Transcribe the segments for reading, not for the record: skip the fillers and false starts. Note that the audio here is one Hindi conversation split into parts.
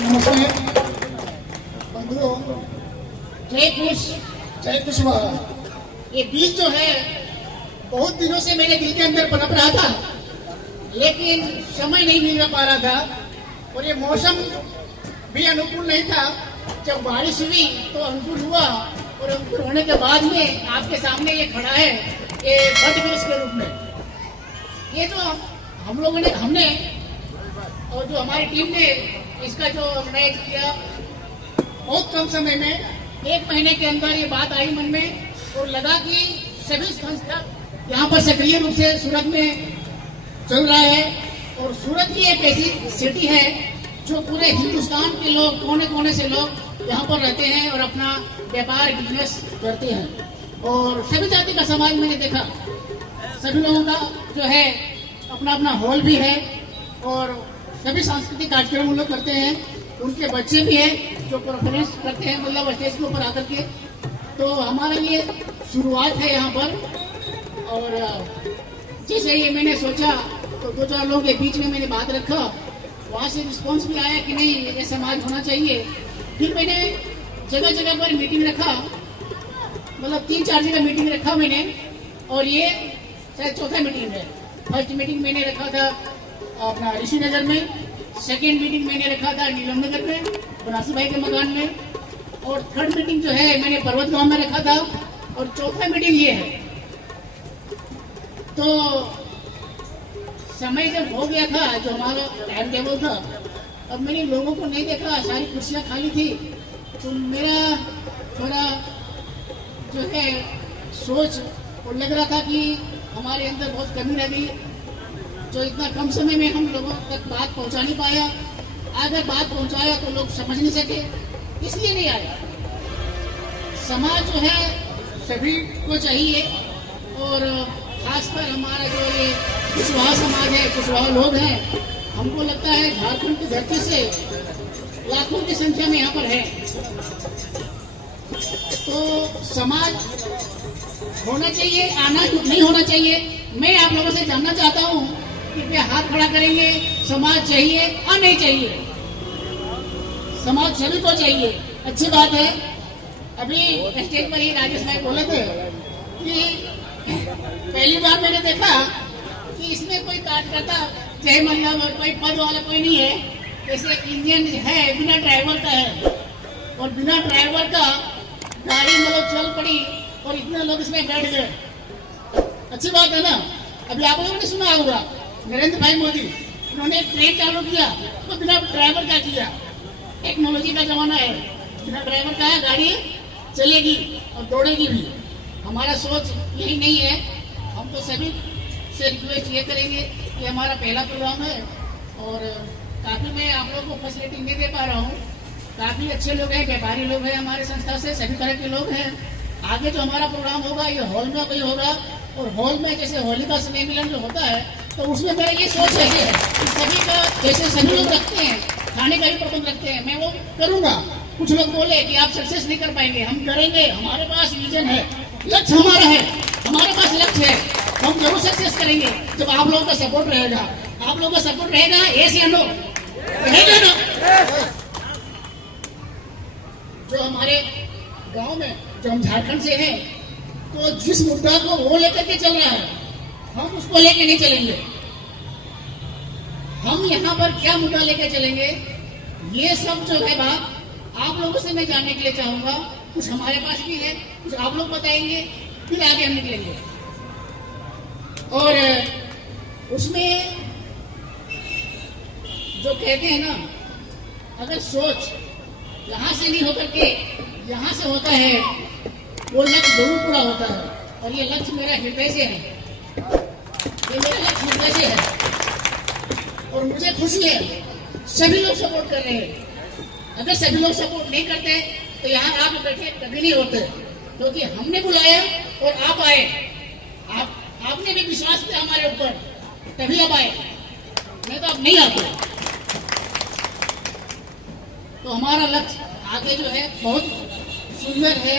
नमस्ते बंधुओं, जय कुशवा। ये बीज जो है बहुत दिनों से मेरे दिल के अंदर पनप रहा था, लेकिन समय नहीं मिल पा रहा था और ये मौसम भी अनुकूल नहीं था। जब बारिश हुई तो अंकुर हुआ और अंकुर होने के बाद में आपके सामने ये खड़ा है, ये बट वृक्ष के रूप में। ये जो हम लोगों ने हमने और जो हमारी टीम ने इसका जो ऑर्गेनाइज किया, बहुत कम समय में 1 महीने के अंदर ये बात आई मन में और लगा कि सभी संस्था यहाँ पर सक्रिय रूप से सूरत में चल रहा है। और सूरत ही एक ऐसी सिटी है जो पूरे हिंदुस्तान के लोग कोने कोने से लोग यहाँ पर रहते हैं और अपना व्यापार बिजनेस करते हैं। और सभी जाति का समाज मैंने देखा, सभी लोगों का जो है अपना अपना हॉल भी है और सभी सांस्कृतिक कार्यक्रम उन लोग करते हैं। उनके बच्चे भी हैं जो परफॉर्मेंस करते हैं, मतलब स्टेज के ऊपर आकर के। तो हमारा ये शुरुआत है यहाँ पर। और जैसे ये मैंने सोचा तो 2-4 लोगों के बीच में मैंने बात रखा, वहाँ से रिस्पॉन्स भी आया कि नहीं ये समाज होना चाहिए। फिर मैंने जगह जगह पर मीटिंग रखा, मतलब 3-4 जगह मीटिंग रखा मैंने, और ये शायद चौथा मीटिंग है। फर्स्ट मीटिंग मैंने रखा था अपना ऋषि नगर में, सेकेंड मीटिंग मैंने रखा था नीलम नगर में बनारसी भाई के मकान में, और थर्ड मीटिंग जो है मैंने पर्वत गांव में रखा था, और चौथा मीटिंग ये है। तो समय जब हो गया था, जो हमारा टाइम टेबल था, अब मैंने लोगों को नहीं देखा, सारी कुर्सियां खाली थी। तो मेरा थोड़ा जो है सोच और लग रहा था कि हमारे अंदर बहुत कमी रह गई, जो इतना कम समय में हम लोगों तक बात पहुंचा नहीं पाया। अगर बात पहुंचाया तो लोग समझ नहीं सके, इसलिए नहीं आया। समाज जो है सभी को चाहिए, और खासकर हमारा जो ये कुशवाहा समाज है, कुशवाहा लोग हैं, हमको लगता है झारखंड की धरती से लाखों की संख्या में यहाँ पर है। तो समाज होना चाहिए, आना नहीं होना चाहिए। मैं आप लोगों से जानना चाहता हूँ कि वे हाथ खड़ा करेंगे, समाज चाहिए और नहीं चाहिए? समाज सभी को चाहिए, अच्छी बात है। अभी स्टेज पर ही राजेश भाई बोले थे कि पहली बार मैंने देखा कि इसमें कोई कार्यकर्ता, चाहे मतलब कोई पद वाला कोई नहीं है, जैसे इंजन है बिना ड्राइवर का है, और बिना ड्राइवर का गाड़ी मतलब चल पड़ी और इतने लोग इसमें बैठ गए। अच्छी बात है ना। अभी आप लोगों ने सुना होगा नरेंद्र भाई मोदी, उन्होंने एक ट्रेन चालू किया तो बिना ड्राइवर का किया। टेक्नोलॉजी का जमाना है, बिना ड्राइवर का है, गाड़ी चलेगी और दौड़ेगी भी। हमारा सोच यही नहीं है। हम तो सभी से रिक्वेस्ट ये करेंगे कि हमारा पहला प्रोग्राम है और काफी मैं आप लोगों को फैसिलिटी नहीं दे पा रहा हूँ। काफी अच्छे लोग हैं, व्यापारी लोग हैं हमारे संस्था से, सभी तरह के लोग हैं। आगे जो हमारा प्रोग्राम होगा ये हॉल में कोई होगा, और हॉल में जैसे होली का स्नेह मिलन जो होता है, तो उसमें मेरा ये सोच है कि सभी का जैसे सभी लोग रखते हैं, खाने का भी प्रबंध रखते हैं, मैं वो करूंगा। कुछ लोग बोले कि आप सक्सेस नहीं कर पाएंगे, हम करेंगे। हमारे पास विजन है, लक्ष्य हमारा है, हमारे पास लक्ष्य है, हम जरूर सक्सेस करेंगे जब आप लोगों का सपोर्ट रहेगा। आप लोगों का सपोर्ट रहेगा, ऐसे हम लोग रहेगा ना। जो हमारे गांव में, जो हम झारखंड से हैं, तो जिस मुद्दा को वो लेकर के चल रहा है, हम उसको लेके नहीं चलेंगे। हम यहाँ पर क्या मुद्दा लेके चलेंगे, ये सब जो है बात आप लोगों से मैं जानने के लिए चाहूंगा। कुछ हमारे पास भी है, कुछ आप लोग बताएंगे, फिर आगे हम निकलेंगे। और उसमें जो कहते हैं ना, अगर सोच यहाँ से नहीं होकर के यहाँ से होता है, वो लक्ष्य जरूर पूरा होता है। और ये लक्ष्य मेरा हृदय से है, ये मेरा लक्ष्य हृदय से है, और मुझे खुशी है सभी लोग सपोर्ट कर रहे हैं। अगर सभी लोग सपोर्ट नहीं करते तो यहाँ आप बैठे कभी नहीं होते, क्योंकि हमने बुलाया और आप आए। आपने भी विश्वास किया हमारे ऊपर, तभी आप आए, नहीं तो आप नहीं आते। तो हमारा लक्ष्य आगे जो है बहुत सुंदर है।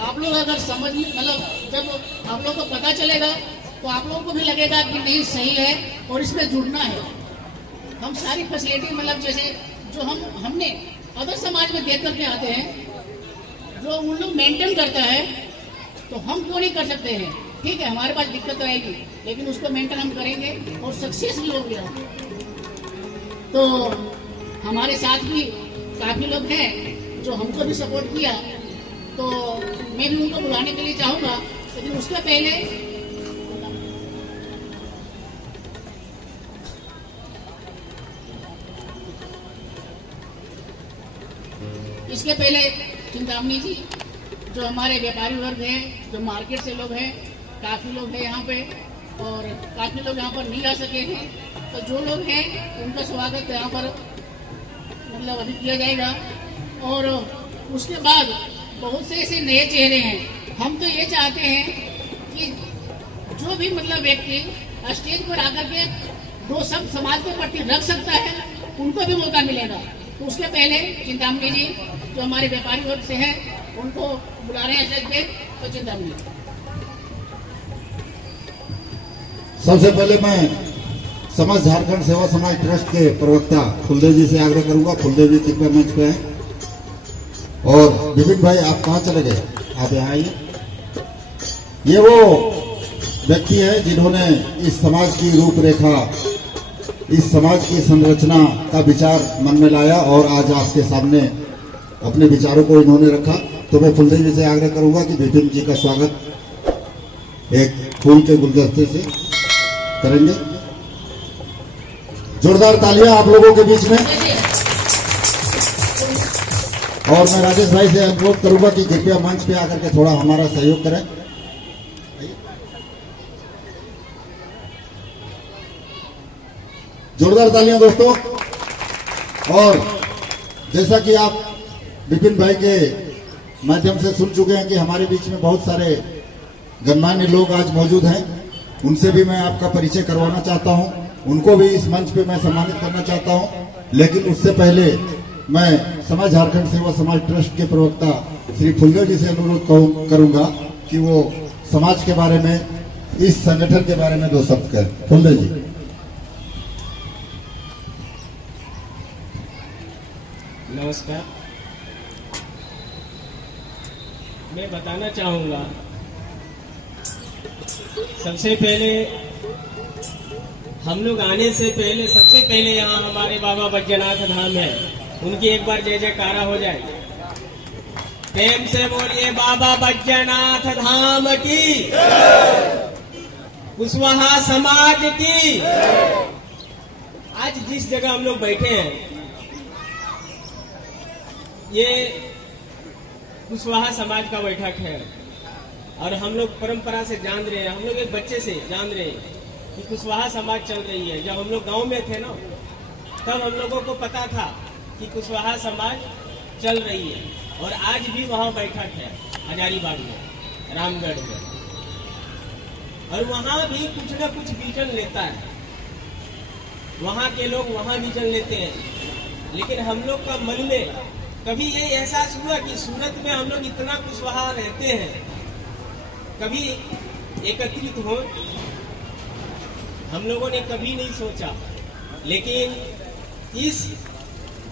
आप लोग अगर समझ, मतलब जब आप लोग को पता चलेगा तो आप लोगों को भी लगेगा कि नहीं सही है और इसमें जुड़ना है। हम सारी फैसिलिटी, मतलब जैसे जो हमने अदर समाज में देख करके आते हैं, जो उन लोग मेंटेन करता है, तो हम क्यों नहीं कर सकते हैं? ठीक है, हमारे पास दिक्कत तो आएगी, लेकिन उसको मेंटेन हम करेंगे और सक्सेस भी हो गया। तो हमारे साथ भी काफी लोग हैं जो हमको भी सपोर्ट किया, तो मैं भी उनको बुलाने के लिए चाहूंगा, लेकिन उसके पहले इसके पहले चिंतामणि जी, जो हमारे व्यापारी वर्ग हैं, जो मार्केट से लोग हैं, काफ़ी लोग हैं यहाँ पे, और काफ़ी लोग यहाँ पर नहीं आ सके हैं, तो जो लोग हैं उनका स्वागत यहाँ पर मतलब अभी किया जाएगा। और उसके बाद बहुत से ऐसे नए चेहरे हैं। हम तो ये चाहते हैं कि जो भी मतलब व्यक्ति स्टेज पर आकर के दो शब्द समाज के प्रति रख सकता है, उनको भी मौका मिलेगा। तो उसके पहले चिंतामणि जी, जो हमारे व्यापारी वर्ग से हैं, उनको बुला रहे हैं स्टेज पे। तो चिंतामणि, सबसे पहले मैं समाज झारखंड सेवा समाज ट्रस्ट के प्रवक्ता फुलदेव जी से आग्रह करूंगा। फुलदेव जी कृपया मंच पे हैं। और विपिन भाई, आप कहाँ चले गए? आप यहाँ आइए। ये वो व्यक्ति है जिन्होंने इस समाज की रूपरेखा, इस समाज की संरचना का विचार मन में लाया और आज आपके सामने अपने विचारों को इन्होंने रखा। तो मैं फुलदेव जी से आग्रह करूंगा कि विपिन जी का स्वागत एक फूल के गुलदस्ते से करेंगे। जोरदार तालियां आप लोगों के बीच में। और मैं राजेश भाई से अनुरोध करूंगा कि कृपया मंच पे आकर के थोड़ा हमारा सहयोग करें। जोरदार तालियां दोस्तों। और जैसा कि आप विपिन भाई के माध्यम से सुन चुके हैं कि हमारे बीच में बहुत सारे गणमान्य लोग आज मौजूद हैं, उनसे भी मैं आपका परिचय करवाना चाहता हूं, उनको भी इस मंच पे मैं सम्मानित करना चाहता हूं। लेकिन उससे पहले मैं समाज झारखंड सेवा समाज ट्रस्ट के प्रवक्ता श्री फुलदेव जी से अनुरोध करूंगा कि वो समाज के बारे में, इस संगठन के बारे में दो शब्द कहें। फुलदेव जी। नमस्कार। मैं बताना चाहूँगा, सबसे पहले हम लोग आने से पहले सबसे पहले यहाँ हमारे बाबा बैजनाथ धाम है, उनकी एक बार जय जयकारा हो जाए। प्रेम से बोलिए बाबा बैजनाथ धाम की, कुशवाहा समाज की। आज जिस जगह हम लोग बैठे हैं, ये कुशवाहा समाज का बैठक है। और हम लोग परंपरा से जान रहे हैं, हम लोग एक बच्चे से जान रहे हैं कि कुशवाहा समाज चल रही है। जब हम लोग गांव में थे ना, तब हम लोगों को पता था कि कुशवाहा समाज चल रही है। और आज भी वहाँ बैठक है हजारीबाग में, रामगढ़ में, और वहाँ भी कुछ न कुछ विजन लेता है। वहाँ के लोग वहाँ विजन लेते हैं, लेकिन हम लोग का मन में कभी ये एहसास हुआ कि सूरत में हम लोग इतना कुशवाहा रहते हैं, कभी एकत्रित हो, हम लोगों ने कभी नहीं सोचा। लेकिन इस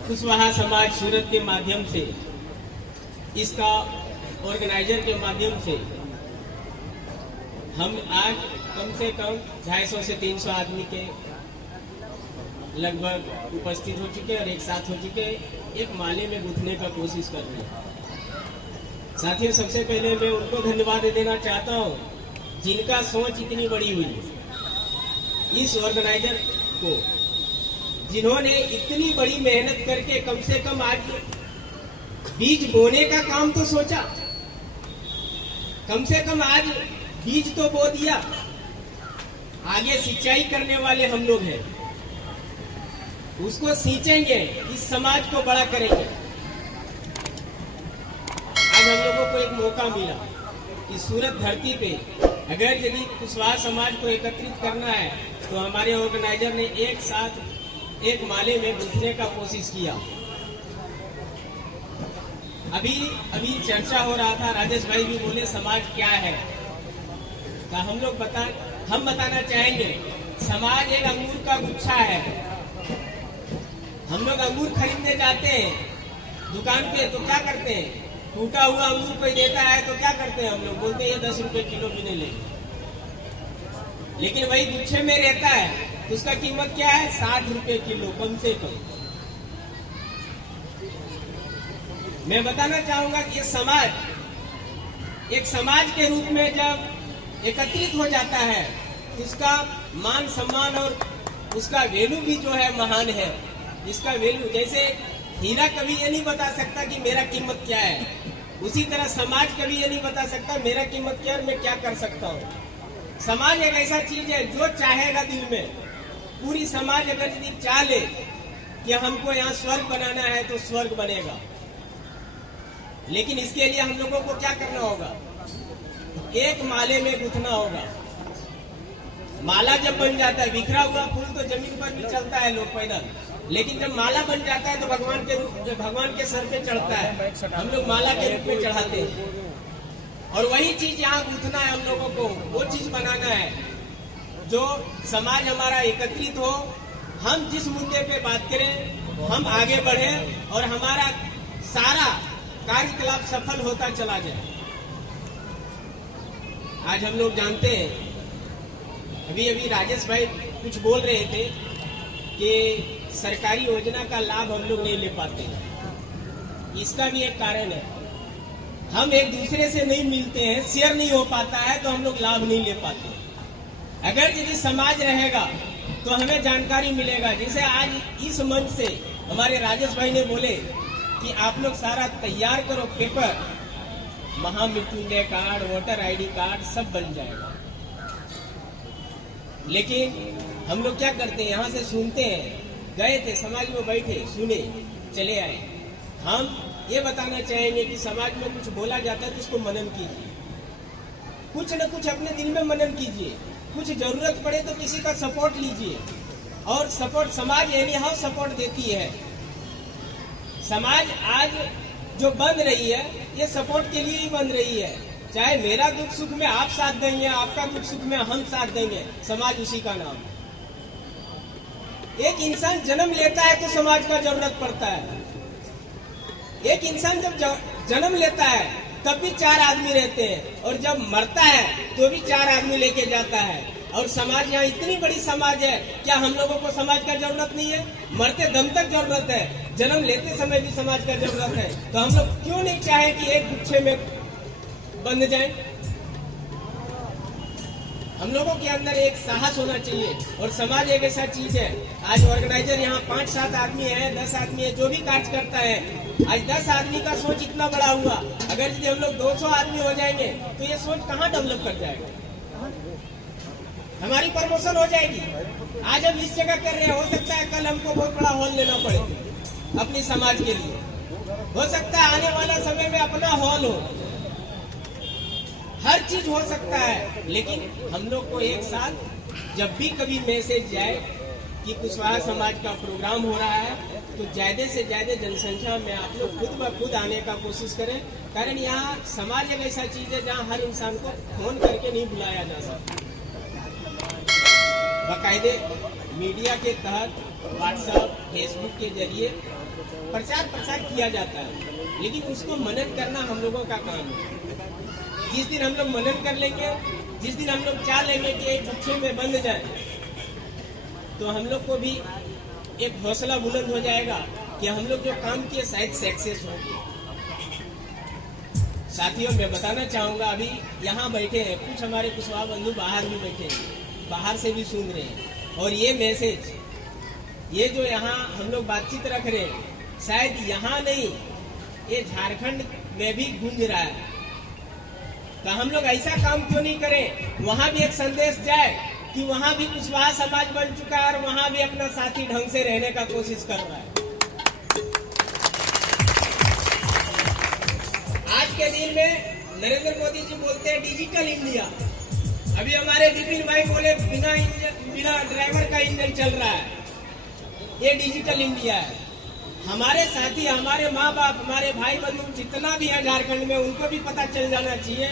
कुशवाहा समाज सूरत के माध्यम से, इसका ऑर्गेनाइजर के माध्यम से हम आज कम से कम 250 से 300 आदमी के लगभग उपस्थित हो चुके और एक साथ हो चुके, एक माले में गुथने का कोशिश कर रहे हैं। साथियों, सबसे पहले मैं उनको धन्यवाद देना चाहता हूँ जिनका सोच इतनी बड़ी हुई। इस ऑर्गेनाइजर को, जिन्होंने इतनी बड़ी मेहनत करके कम से कम आज बीज बोने का काम तो सोचा, कम से कम आज बीज तो बो दिया। आगे सिंचाई करने वाले हम लोग हैं, उसको सींचेंगे, इस समाज को बड़ा करेंगे। आज हम लोगों को एक मौका मिला कि सूरत धरती पे अगर यदि कुशवाहा समाज को एकत्रित करना है, तो हमारे ऑर्गेनाइजर ने एक साथ एक माले में घुसने का कोशिश किया। अभी चर्चा हो रहा था, राजेश भाई भी बोले समाज क्या है, तो हम बताना चाहेंगे, समाज एक अंगूर का गुच्छा है। हम लोग अंगूर खरीदने जाते हैं दुकान पे तो क्या करते हैं, टूटा हुआ अंगूर कोई देता है तो क्या करते हैं हम लोग, बोलते हैं ये 10 रुपए किलो भी नहीं लेंगे। लेकिन वही गुच्छे में रहता है तो उसका कीमत क्या है, 60 रुपए किलो कम से कम। मैं बताना चाहूंगा कि ये समाज एक समाज के रूप में जब एकत्रित हो जाता है तो उसका मान सम्मान और उसका वैल्यू भी जो है महान है। इसका वैल्यू जैसे हीरा कभी ये नहीं बता सकता कि मेरा कीमत क्या है, उसी तरह समाज कभी ये नहीं बता सकता मेरा कीमत क्या है, मैं क्या कर सकता हूँ। समाज एक ऐसा चीज है जो चाहेगा दिल में, पूरी समाज अगर यदि चाह ले कि हमको यहाँ स्वर्ग बनाना है तो स्वर्ग बनेगा। लेकिन इसके लिए हम लोगों को क्या करना होगा, एक माले में गुथना होगा। माला जब बन जाता है, बिखरा हुआ फूल तो जमीन पर भी चलता है लोग पैदल, लेकिन जब माला बन जाता है तो भगवान के सर पे चढ़ता है, हम लोग माला के रूप में चढ़ाते हैं। और वही चीज यहाँ गूंथना है हम लोगों को, वो चीज बनाना है जो समाज हमारा एकत्रित हो, हम जिस मुद्दे पे बात करें हम आगे बढ़े और हमारा सारा कार्यकलाप सफल होता चला जाए। आज हम लोग जानते हैं, अभी राजेश भाई कुछ बोल रहे थे कि सरकारी योजना का लाभ हम लोग नहीं ले पाते। इसका भी एक कारण है, हम एक दूसरे से नहीं मिलते हैं, शेयर नहीं हो पाता है तो हम लोग लाभ नहीं ले पाते। अगर यदि समाज रहेगा तो हमें जानकारी मिलेगा। जैसे आज इस मंच से हमारे राजेश भाई ने बोले कि आप लोग सारा तैयार करो पेपर, महामृत्युंजय कार्ड, वोटर आईडी कार्ड सब बन जाएगा। लेकिन हम लोग क्या करते हैं, यहाँ से सुनते हैं, गए थे समाज में बैठे सुने चले आए। हम ये बताना चाहेंगे कि समाज में कुछ बोला जाता है तो इसको मनन कीजिए, कुछ न कुछ अपने दिल में मनन कीजिए, कुछ जरूरत पड़े तो किसी का सपोर्ट लीजिए। और सपोर्ट समाज एनी हाउ सपोर्ट देती है। समाज आज जो बन रही है ये सपोर्ट के लिए ही बन रही है। चाहे मेरा दुख सुख में आप साथ देंगे, आपका दुख सुख में हम साथ देंगे, समाज उसी का नाम है। एक इंसान जन्म लेता है तो समाज का जरूरत पड़ता है। एक इंसान जब जन्म लेता है तब भी 4 आदमी रहते हैं, और जब मरता है तो भी 4 आदमी लेके जाता है। और समाज यहाँ इतनी बड़ी समाज है, क्या हम लोगों को समाज का जरूरत नहीं है? मरते दम तक जरूरत है, जन्म लेते समय भी समाज का जरूरत है। तो हम लोग क्यों नहीं चाहे कि एक गुच्छे में बंध जाए? हम लोगों के अंदर एक साहस होना चाहिए। और समाज एक ऐसा चीज है, आज ऑर्गेनाइजर यहाँ 5-7 आदमी है, 10 आदमी है, जो भी कार्य करता है, आज 10 आदमी का सोच इतना बड़ा हुआ। अगर यदि हम लोग 200 आदमी हो जाएंगे तो ये सोच कहाँ डेवलप कर जाएगा? हमारी प्रमोशन हो जाएगी। आज हम इस जगह कर रहे हैं, हो सकता है कल हमको बहुत बड़ा हॉल लेना पड़े अपनी समाज के लिए, हो सकता है आने वाला समय में अपना हॉल हो, हर चीज हो सकता है। लेकिन हम लोग को एक साथ जब भी कभी मैसेज जाए कि कुशवाहा समाज का प्रोग्राम हो रहा है तो ज्यादा से ज्यादा जनसंख्या में आप लोग खुद ब खुद आने का कोशिश करें। कारण यहाँ समाज एक ऐसा चीज है जहाँ हर इंसान को फोन करके नहीं बुलाया जा सकता। बाकायदे मीडिया के तहत व्हाट्सएप फेसबुक के जरिए प्रचार प्रसार किया जाता है, लेकिन उसको मनन करना हम लोगों का काम है। जिस दिन हम लोग मनन कर लेंगे, जिस दिन हम लोग चाह लेंगे कि एक गुच्छे में बंध जाए, तो हम लोग को भी एक हौसला बुलंद हो जाएगा कि हम लोग जो काम किए शायद सक्सेस होंगे। साथियों, मैं बताना चाहूंगा, अभी यहाँ बैठे हैं कुछ हमारे कुशवाहा बंधु, बाहर भी बैठे हैं, बाहर से भी सुन रहे हैं। और ये मैसेज, ये जो यहाँ हम लोग बातचीत रख रहे हैं, शायद यहाँ नहीं, ये झारखंड में भी गूंज रहा है। तो हम लोग ऐसा काम क्यों नहीं करें, वहाँ भी एक संदेश जाए कि वहाँ भी कुशवाहा समाज बन चुका है और वहाँ भी अपना साथी ढंग से रहने का कोशिश कर रहा है। आज के दिन में नरेंद्र मोदी जी बोलते हैं डिजिटल इंडिया। अभी हमारे विपिन भाई बोले बिना ड्राइवर का इंजन चल रहा है, ये डिजिटल इंडिया है। हमारे साथी, हमारे माँ बाप, हमारे भाई बंधु जितना भी है झारखंड में, उनको भी पता चल जाना चाहिए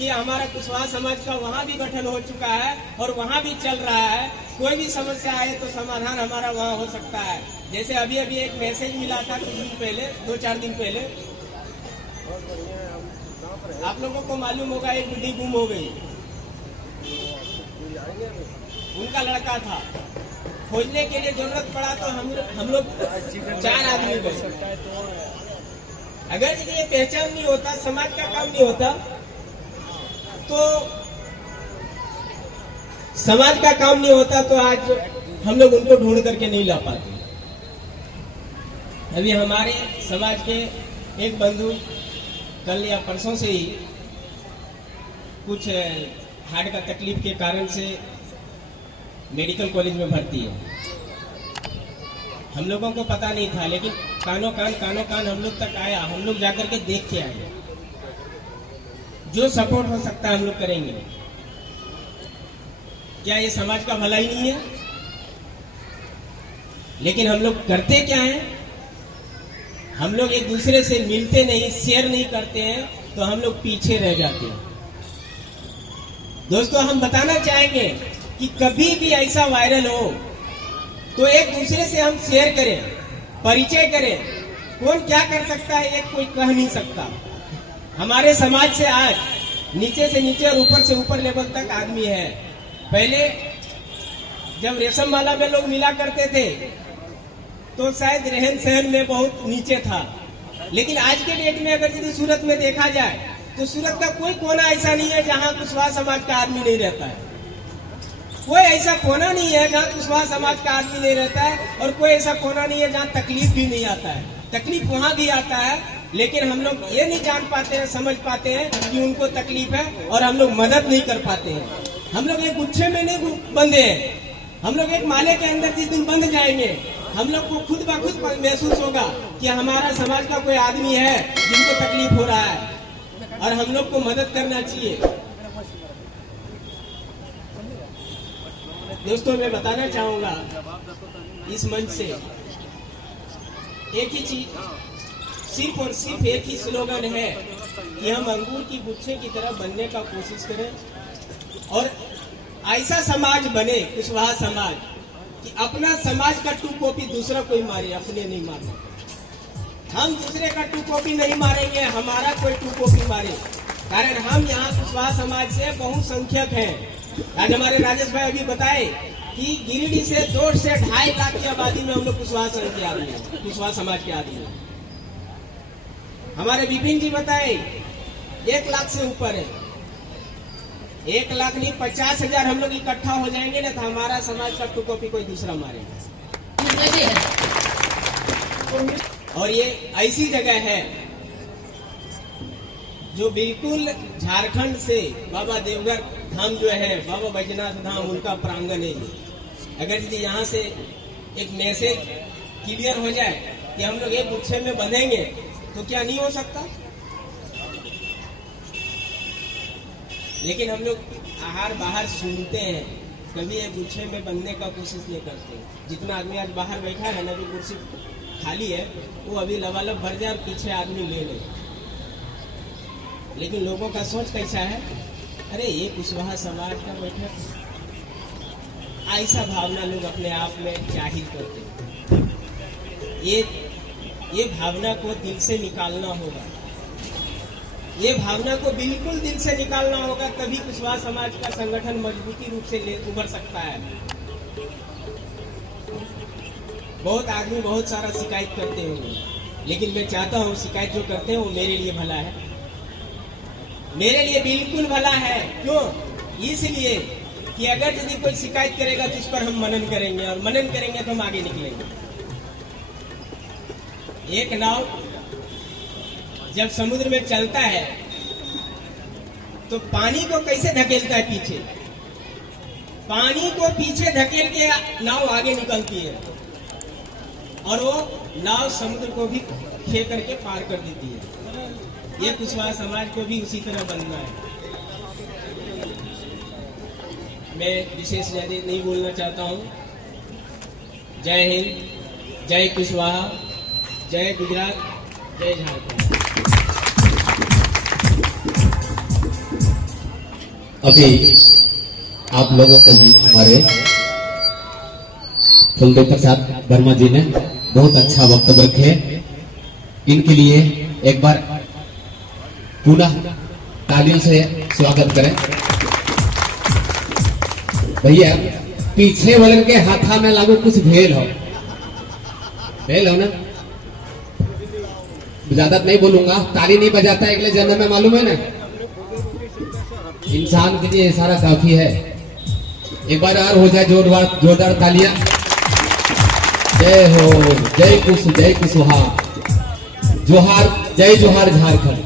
कि हमारा कुशवाहा समाज का वहाँ भी गठन हो चुका है और वहाँ भी चल रहा है। कोई भी समस्या आए तो समाधान हमारा वहाँ हो सकता है। जैसे अभी अभी एक मैसेज मिला था कुछ दिन पहले, 2-4 दिन पहले, आप लोगों को मालूम होगा एक बुढ़ी गुम हो गई, उनका लड़का था। खोजने के लिए जरूरत पड़ा तो हम लोग 4 आदमी गए। अगर ये पहचान नहीं होता, समाज का काम नहीं होता, तो समाज का काम नहीं होता तो आज हम लोग उनको ढूंढ करके नहीं ला पाते। अभी हमारे समाज के एक बंधु कल या परसों से ही कुछ हार्ट का तकलीफ के कारण से मेडिकल कॉलेज में भर्ती है। हम लोगों को पता नहीं था, लेकिन कानों कान हम लोग तक आया। हम लोग जाकर के देख के आए। जो सपोर्ट हो सकता है हम लोग करेंगे। क्या ये समाज का भला ही नहीं है? लेकिन हम लोग करते क्या है? हम लोग एक दूसरे से मिलते नहीं, शेयर नहीं करते हैं, तो हम लोग पीछे रह जाते हैं। दोस्तों, हम बताना चाहेंगे कि कभी भी ऐसा वायरल हो तो एक दूसरे से हम शेयर करें, परिचय करें। कौन क्या कर सकता है ये कोई कह नहीं सकता। हमारे समाज से आज नीचे से नीचे और ऊपर से ऊपर लेवल तक आदमी है। पहले जब रेशम वाला में लोग मिला करते थे तो शायद रहन सहन में बहुत नीचे था, लेकिन आज के डेट में अगर यदि सूरत में देखा जाए तो सूरत का कोई कोना ऐसा नहीं है जहां कुशवाहा समाज का आदमी नहीं रहता है। कोई ऐसा कोना नहीं है जहां कुशवाहा समाज का आदमी नहीं रहता है, और कोई ऐसा कोना नहीं है जहां तकलीफ भी नहीं आता है। तकलीफ वहां भी आता है, लेकिन हम लोग ये नहीं जान पाते हैं, समझ पाते हैं कि उनको तकलीफ है, और हम लोग मदद नहीं कर पाते हैं। हम लोग एक गुच्छे में नहीं बंधे हैं। हम लोग एक माले के अंदर जिस दिन बंध जाएंगे, हम लोग को खुद ब खुद महसूस होगा कि हमारा समाज का कोई आदमी है जिनको तकलीफ हो रहा है, और हम लोग को मदद करना चाहिए। दोस्तों, मैं बताना चाहूंगा इस मंच से एक ही चीज, सिर्फ और सिर्फ एक ही स्लोगन है कि हम अंगूर की गुच्छे की तरह बनने का कोशिश करें, और ऐसा समाज बने, कुशवाहा समाज, कि अपना समाज का 2 कॉपी दूसरा कोई मारे, अपने नहीं मारे। हम दूसरे का 2 कॉपी नहीं मारेंगे, हमारा कोई 2 कॉपी मारे। कारण हम यहाँ कुशवाहा समाज से बहुसंख्यक हैं। आज हमारे राजेश भाई अभी बताए कि गिरिडीह से 2 से 2.5 लाख की आबादी में हम लोग कुशवाहा संघ के आदमी हैं, कुशवाहा समाज के आदमी हैं। हमारे विपिन जी बताए 1 लाख से ऊपर है। 1 लाख नहीं, 50,000 हम लोग इकट्ठा हो जाएंगे ना, तो हमारा समाज का 2 कॉपी कोई दूसरा मारेगा। और ये ऐसी जगह है जो बिल्कुल झारखंड से बाबा देवघर धाम जो है, बाबा बैजनाथ धाम, उनका प्रांगण है। अगर यदि यहाँ से एक मैसेज क्लियर हो जाए कि हम लोग एक गुच्छे में बंधेंगे, तो क्या नहीं हो सकता? लेकिन हम लोग आहार बाहर सुनते हैं, कभी एक गुच्छे में बंधने का कोशिश नहीं करते। जितना आदमी आज बाहर बैठा है ना, जो कुर्सी खाली है वो अभी लबालब भर जाए और पीछे आदमी ले ले। लेकिन लोगों का सोच कैसा है? अरे ये कुशवाहा समाज का बैठक, ऐसा भावना लोग अपने आप में जाहिर करते हैं। ये भावना को दिल से निकालना होगा। ये भावना को बिल्कुल दिल से निकालना होगा, तभी कुशवाहा समाज का संगठन मजबूती रूप से उभर सकता है। बहुत आदमी बहुत सारा शिकायत करते होंगे, लेकिन मैं चाहता हूँ शिकायत जो करते हैं वो मेरे लिए भला है, मेरे लिए बिल्कुल भला है। क्यों? इसलिए कि अगर यदि कोई शिकायत करेगा तो इस पर हम मनन करेंगे, और मनन करेंगे तो हम आगे निकलेंगे। एक नाव जब समुद्र में चलता है तो पानी को कैसे धकेलता है? पीछे। पानी को पीछे धकेल के नाव आगे निकलती है, और वो नाव समुद्र को भी खे करके पार कर देती है। ये कुशवाहा समाज को भी उसी तरह बनना है। मैं विशेष ज्यादा नहीं बोलना चाहता हूँ। जय हिंद, जय कुशवाहा, जय गुजरात, जय झारखंड। अभी आप लोगों के बीच हमारे फुलदेव प्रसाद वर्मा जी ने बहुत अच्छा वक्तव्य रखे। इनके लिए एक बार पुनः तालियों से स्वागत करें। भैया पीछे वाले के हाथा में लागू कुछ भेल हो ना, ज्यादा नहीं बोलूंगा, ताली नहीं बजाता अगले जन्म में, मालूम है ना। इंसान के लिए सारा काफी है। एक बार और हो जाए जोरदार तालियां। जय हो, जय कुशवाहा, जोहार, जय जोहार झारखंड।